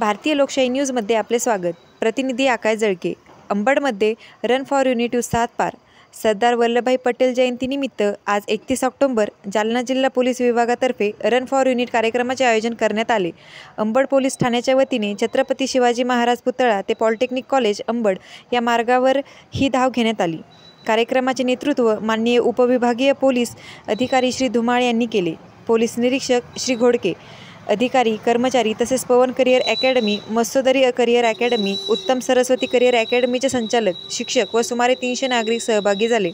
भारतीय लोकशाही न्यूजमध्ये आपले स्वागत। प्रतिनिधी आकाश जळके। अंबडमध्ये रन फॉर युनिटी उत्साहात पार। सरदार वल्लभभाई पटेल जयंतीनिमित्त आज 31 ऑक्टोबर जालना जिल्हा पोलीस विभागातर्फे रन फॉर युनिट कार्यक्रमाचे आयोजन करण्यात आले। अंबड पोलीस ठाण्याच्या वतीने छत्रपती शिवाजी महाराज पुतळा ते पॉलिटेक्निक कॉलेज अंबड या मार्गावर ही धाव घेण्यात आली। कार्यक्रमाचे नेतृत्व माननीय उपविभागीय पोलीस अधिकारी श्री धुमाळ यांनी केले। पोलीस निरीक्षक श्री घोडके, अधिकारी कर्मचारी तसेच पवन career academy, Matsyodari career academy, उत्तम सरस्वती करियर अकॅडमीचे संचालक, शिक्षक व सुमारे 300 नागरिक सहभागी झाले।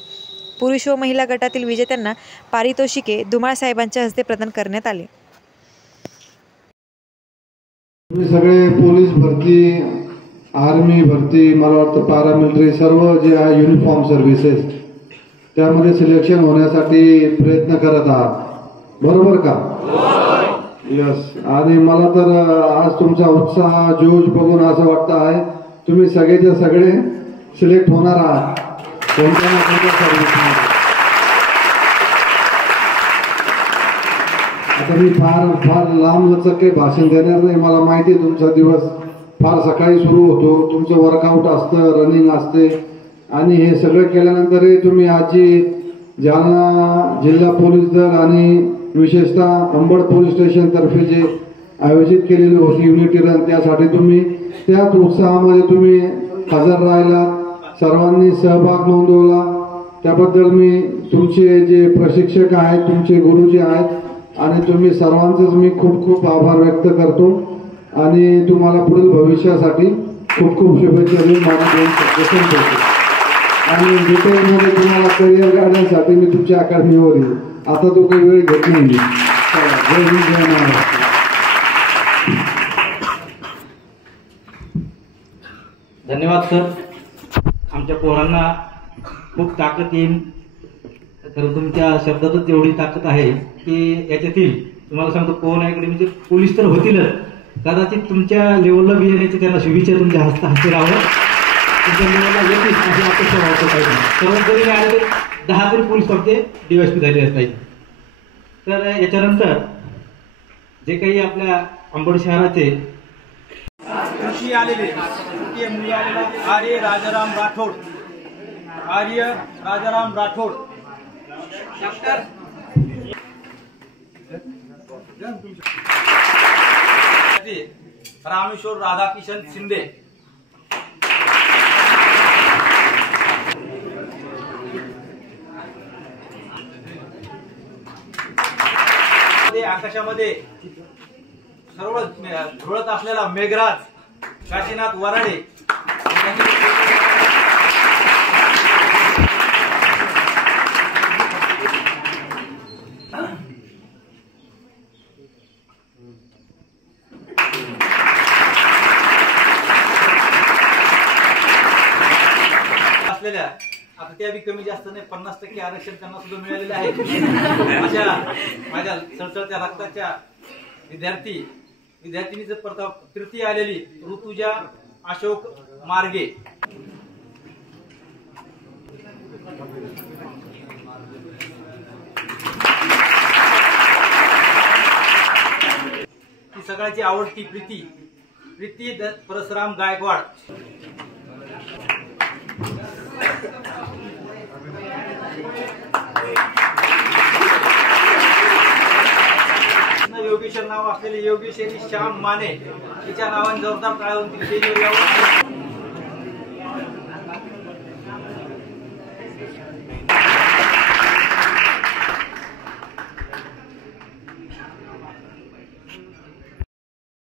पुरुष व महिला गटातील विजेत्यांना पारितोषिके धुमाळ साहेबांच्या हस्ते प्रदान करण्यात आले। तुम्ही सगळे पोलीस भरती, आर्मी भरती, मला वाटतं पॅरामिलिटरी, सर्व जे आहे युनिफॉर्म सर्व्हिसेस त्यामध्ये सिलेक्शन होण्यासाठी प्रयत्न करत आहात, बरोबर का? यस। आणि मला तर आज तुमचा उत्साह, जोश बघून असं वाटतं आहे तुम्ही सगळेच्या सगळे सिलेक्ट होणार आहात कोणत्या ना कोणत्या सर्व्हिसमध्ये। आता मी फार लांब लचक काही भाषण देणार नाही। मला माहिती आहे तुमचा दिवस फार सकाळी सुरू होतो, तुमचं वर्कआउट असतं, रनिंग असते, आणि हे सगळं केल्यानंतरही तुम्ही आजची जालना जिल्हा पोलीस दल आणि विशेषतः अंबड पोलीस स्टेशन तर्फे जे आयोजित केलेली होती युनिटी रन, त्यासाठी तुम्ही त्याच उत्साहामध्ये तुम्ही हजर राहिलात, सर्वांनी सहभाग नोंदवला, त्याबद्दल मी तुमचे जे प्रशिक्षक आहेत, तुमचे गुरु जे आहेत, आणि तुम्ही सर्वांचेच मी खूप खूप आभार व्यक्त करतो आणि तुम्हाला पुढील भविष्यासाठी खूप खूप शुभेच्छा देऊन माझे दोन शब्द संपवतो। आणि डिटेलमध्ये तुम्हाला करिअर गायडन्ससाठी मी तुमच्या अकॅडमीवर येईल। आता तो काही वेळ घेत नाही। जय हिंद, जय महाराष्ट्र। धन्यवाद सर। आमच्या पोरांना खूप ताकद येईल, तर तुमच्या शब्दातच एवढी ताकद आहे की याच्यातील तुम्हाला सांगतो पोहन अकॅडमीचे पोलीस तर होतीलच, कदाचित तुमच्या लेवलला बी येण्याची त्यांना शुभेच्छा तुमच्या हस्ते राहावं, तुमच्या लेवलला येतील अशी अपेक्षा राहतो पाहिजे। सर्वात जरी आले तर 10 तरी पोलीस फक्त DYSP झाले असतात। तर याच्यानंतर जे काही आपल्या अंबड शहराचे कृषी आलेले आर्य राजाराम राठोड, आर्य राजाराम राठोड, रामेश्वर राधाकिशन शिंदे, आकाशामध्ये सर्व झुळत असलेला मेघराज काशीनाथ वराडे, असलेल्या आता त्या बी कमी जास्त नाही 50% आरक्षण त्यांना सुद्धा मिळालेले आहे। अशा माझ्या सळसळत्या रक्ताच्या विद्यार्थिनीचं प्रताप तृतीय आलेली ऋतुजा अशोक मार्गे, ती सगळ्याची आवडती प्रीती परशुराम गायकवाड, योगेश्वर नाव असलेले योगेश्वरी श्याम माने, तिच्या नावाने जोरदार टाळ्या होऊन